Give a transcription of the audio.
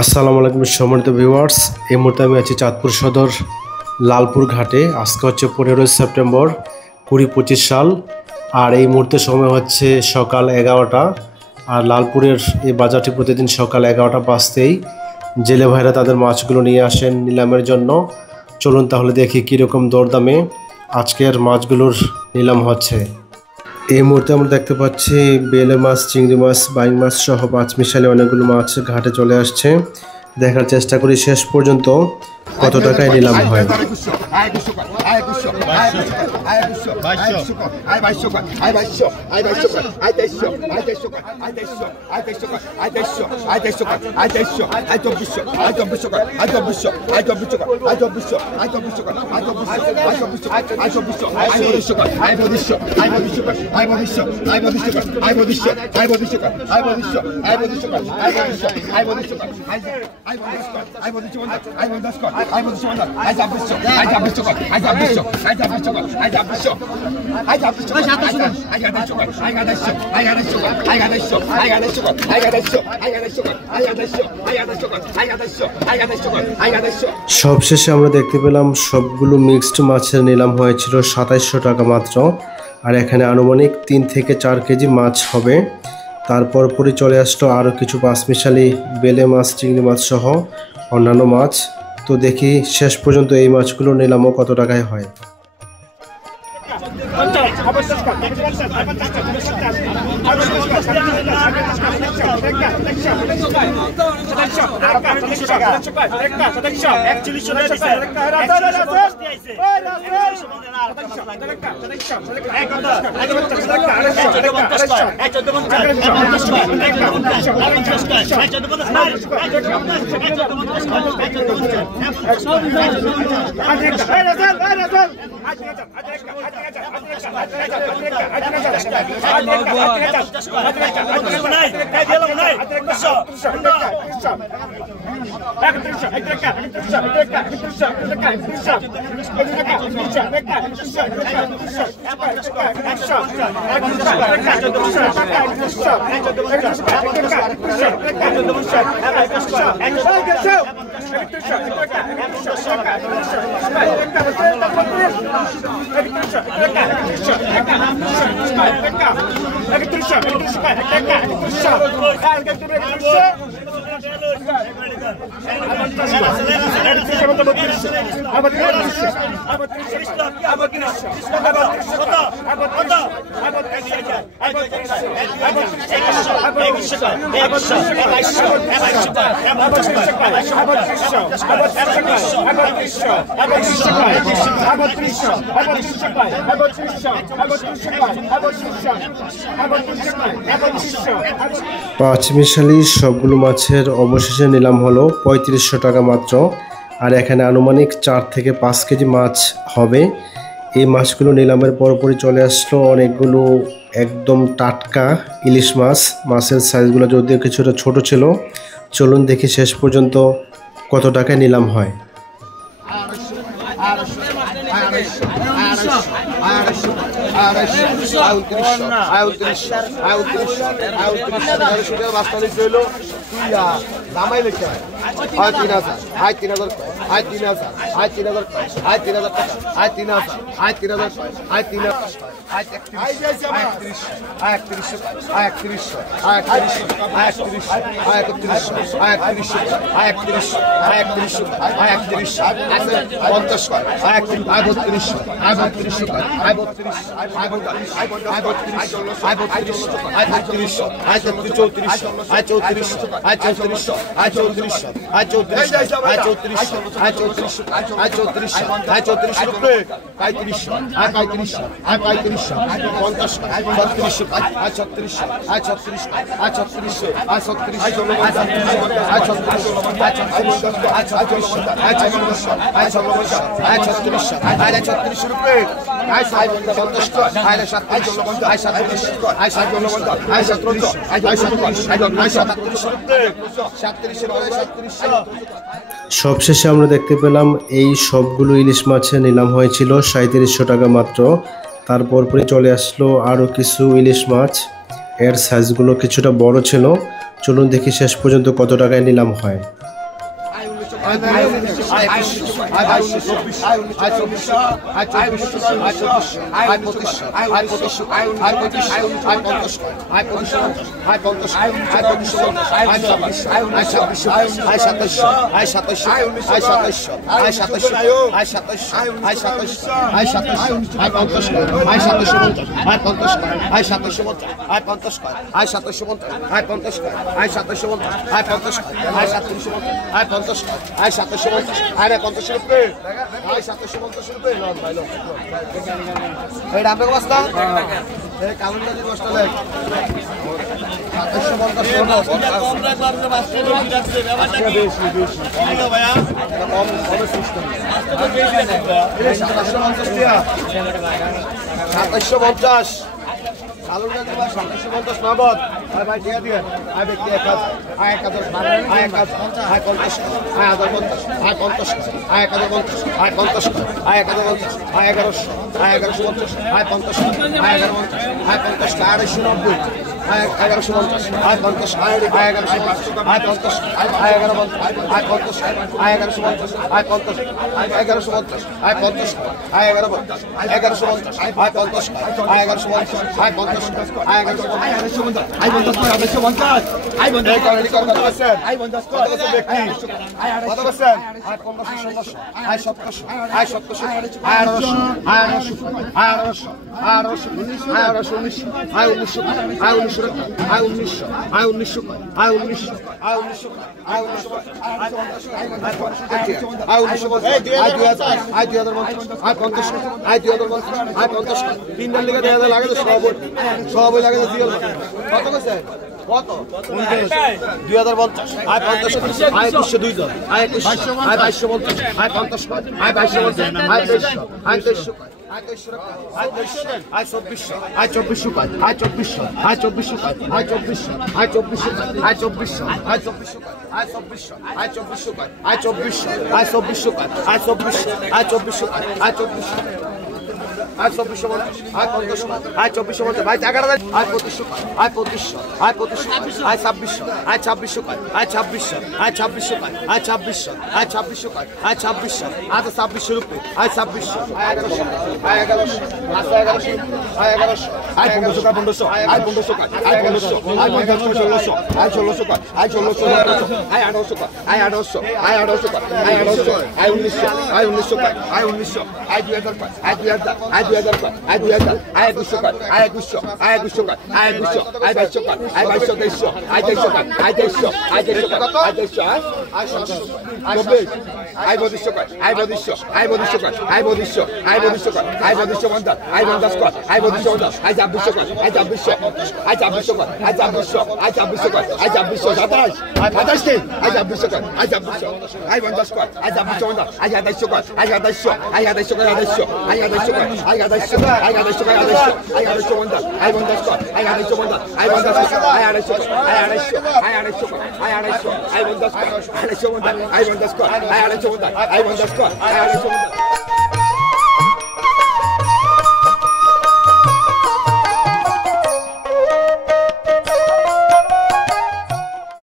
আসসালামু আলাইকুম সম্মানিত ভিউয়ার্স, এই মুহূর্তে আমি আছি চাঁদপুর সদর লালপুর ঘাটে। আজকে হচ্ছে 15 সেপ্টেম্বর 2025 সাল, আর এই মুহূর্তে সময় হচ্ছে সকাল 11টা। আর লালপুরের এই বাজারটি প্রতিদিন সকাল 11টা বাজতেই জেলে ভাইরা তাদের মাছগুলো নিয়ে আসেন নিলামের জন্য। চলুন তাহলে দেখি কীরকম দরদামে আজকের মাছগুলোর নিলাম হচ্ছে। এই মুহূর্তে আমরা দেখতে পাচ্ছি বেলে মাছ, চিংড়ি মাছ, বাইং মাছ সহ মাছ মিশালে অনেকগুলো মাছ ঘাটে চলে আসছে। দেখার চেষ্টা করি শেষ পর্যন্ত কত টাকায় নিলাম হয়। সবশেষে আমরা দেখতে পেলাম সবগুলো মিক্সড মাছের নিলাম হয়েছিল 2700 টাকা মাত্র। আর এখানে আনুমানিক 3 থেকে 4 কেজি মাছ হবে। তারপর পরে চলে আসলো আরও কিছু পাঁচমিশালি বেলে মাছ, চিংড়ি মাছ সহ অন্যান্য মাছ। তো দেখি শেষ পর্যন্ত এই মাছগুলো নিলামও কত টাকায় হয়। পাঁচমিশালি সবগুলো মাছের অবশেষে নিলাম হলো 3500 টাকা মাত্র। আর এখানে আনুমানিক 4 থেকে 5 কেজি মাছ হবে। এই মাছগুলো নিলামের পরপরই চলে আসলো অনেকগুলো একদম টাটকা ইলিশ মাছ। মাছের সাইজগুলো যদিও কিছুটা ছোট ছিল। চলুন দেখি শেষ পর্যন্ত কত টাকায় নিলাম হয়। আয় 3000 আয় 3000 আয় 3000 আয় 3000 আয় 3000 টাকা আয় 3000 আয় 3000 আয় 3000 আয় 31 আয় 31 আয় 31 আয় 31 আয় 31 আয় 31 আয় 31 আয় 31 আয় 31 আয় 50 আয় 32 আয় 32 আয় 32 আয় 32 আয় 32 আয় 32 আয় 32 আয় 33 আয় 34 আয় 34 আয় 34 আয় 34 আয় 34 আয় 34 আয় 34 আয় 34 আয় 34 রুপে আয় 30 আয় 35 আয় 35 50 আয় 36 আয় 36 আয় 36 আয় 36 আয় 37 আয় 36 আয় 36 আয় 36 আয় 36 আয় 36 আয় 36 আয় 36 রুপে আয় 50 আয় 37 আয় 37 আয় 37 আয় 37 আয় 37 রুপে 37 সবশেষে আমরা দেখতে পেলাম এই সবগুলো ইলিশ মাছের নিলাম হয়েছিল 3700 টাকা মাত্র। তারপর পরে চলে আসলো আরও কিছু ইলিশ মাছ, এর সাইজগুলো কিছুটা বড় ছিল। চলুন দেখি শেষ পর্যন্ত কত টাকায় নিলাম হয়। আয় 750 আয় 50 রুপে আয় 750 রুপে লন ভাই লন এই আপনার বস্তা এই কাউন্টারে বস্তা লে 750 কম রাখবার যে বাস্তা বেশি যাচ্ছে ব্যাপারটা কি বেশি হলো ভাইয়া কম কম সিস্টেম বেশি রাখবা 750 দিয়া 750 আলু গাছ বা 750 নগদ আয় ভাই দিয়া দিয়ে আয় ব্যক্তি 1000 আয় 1000 আয় 1000 আয় 50 আয় 1050 আয় 50 আয় 1050 আয় 50 আয় 1050 আয় 1100 আয় 1150 আয় 50 আয় 1150 আয় 50 আয় 190 আয় 1150 আয় 50 আয় 1150 আয় 50 আয় 1150 আয় 50 আয় 1150 আয় 50 আয় 1150 আয় 50 আয় 1150 1150 আয় 50 আয় 1150 আয় 50 আয় 1150 আয় 50 আয় 50 কত বলছেন আয় 50 কত বলছেন ব্যক্তি কত বলছেন আয় 15 16 আয় 17 আয় 17 আয় 18 আয় 18 আয় 18 আয় 18 আয় 19 আয় 19 আয় 19 আয় 19 আয় 19 আয় 19 আয় 19 আয় 19 আয় 19 আয় 2000 আয় 2000 আয় 50 আয় 2000 আয় 50 তিন দিন লেগে 2000 লাগে তো সব লাগে তো দিও কত কইছে কত 2050 আয় 50 আয় 202 আয় 21 আয় 2250 আয় 50 আয় 2250 আয় 2300 আয় 2300 আয় 2400 আয় 2400 আয় 2400 আয় 2400 আয় 2400 আয় 2400 আয় 2400 আয় 2400 আয় 2400 আয় 2400 আয় 2400 আয় 2400 আয় 2400 আয় 2400 আয় 2400 আয় 2450 আয় 50 আয় 2450 ভাই টাকাটা দেন আয় 2500 আয় 2500 আয় 2500 আয় 2600 আয় 2600 আয় 2600 আয় 2600 আয় 2600 আয় 2600 আয় 2600 আয় 2600 রুপে আয় 2600 আয় 1100 আয় 1100 আয় 1100 আয় 1100 আয় 1500 আয় 1500 আয় 1500 আয় 1600 আয় 1600 আয় 1600 আয় 1800 আয় 1800 আয় 1800 আয় 1800 আয় 1900 আয় 1900 আয় 1900 আয় 2000 আয় 2000 আয় 2000 আয় 2000 আয় 200 আয় 200 আয় 200 আয় 200 আয় 200 আয় 200 আয় 200 আয় 200 আয় 200 আয় 200 আয় 700 আয় 700 আয় 22 আয় 22 আয় 22 আয় 22 আয় 22 আয় 22 বন্ধ আয় 50 আয় 22 বন্ধ আয় 26 আয় 26 আয় 26 আয় 26 আয় 26 আয় 26 27 আয় 27 আয় 26 আয় 26 আয় 50 আয় 26 বন্ধ আয় 28 আয় 28 আয় 28 আয় 28 আয় 28 I got this sugar, I got this sugar, I want that spot, I got this sugar, I want that sugar, I got this sugar, I got this sugar, I got this sugar, I got this sugar, I want that spot, I want that spot, I want that spot, I want that spot, I want that spot, I want that spot.